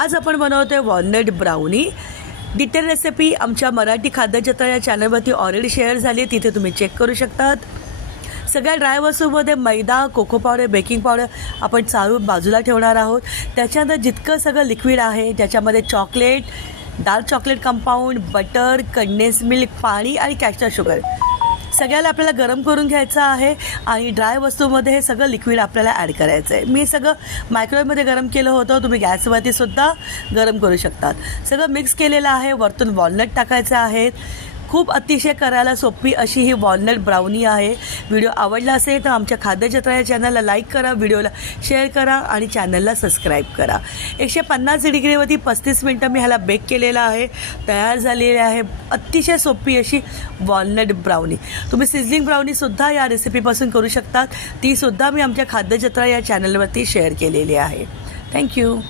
आज आपण बनवतोय वॉलनट ब्राउनी। डिटेल रेसिपी आमच्या मराठी खाद्यजत्रा या चॅनलवरती ऑलरेडी शेअर झाली आहे, तिथे तुम्ही चेक करू शकतात। सगळ्या ड्राय वस्तूमध्ये मैदा, कोको पावडर, बेकिंग पावडर आपण चाळून बाजूला ठेवणार आहोत। त्याच्यानंतर जितकं सगळं लिक्विड आहे ज्याच्यामध्ये chocolate, dark chocolate compound, butter, condense milk, पाणी आणि कॅस्टर शुगर सगळ्याला आपल्याला गरम करून घ्यायचं आहे आणि ड्राय वस्तूमध्ये हे सगळं लिक्विड आपल्याला ॲड करायचं आहे। मी सगळं मायक्रोवेव्हमध्ये गरम केलं होतं, तुम्ही गॅसवरती सुद्धा गरम करू शकतात। सगळं मिक्स केलेलं आहे, वरतून वॉलनट टाकायचे आहेत। खूप अतिशय करायला सोपी अशी ही वॉलनट ब्राउनी आहे। व्हिडिओ आवडला असेल तर आमच्या खाद्यजत्रा या चॅनलला लाईक करा, व्हिडिओला शेअर करा आणि चॅनलला सबस्क्राईब करा। 150 डिग्रीवरती 35 मिनटं मी ह्याला बेक केलेला आहे। तयार झालेली आहे अतिशय सोपी अशी वॉलनट ब्राउनी। तुम्ही सिझलिंग ब्राउनीसुद्धा या रेसिपीपासून करू शकतात, तीसुद्धा मी आमच्या खाद्यजत्रा या चॅनलवरती शेअर केलेली आहे। थँक्यू।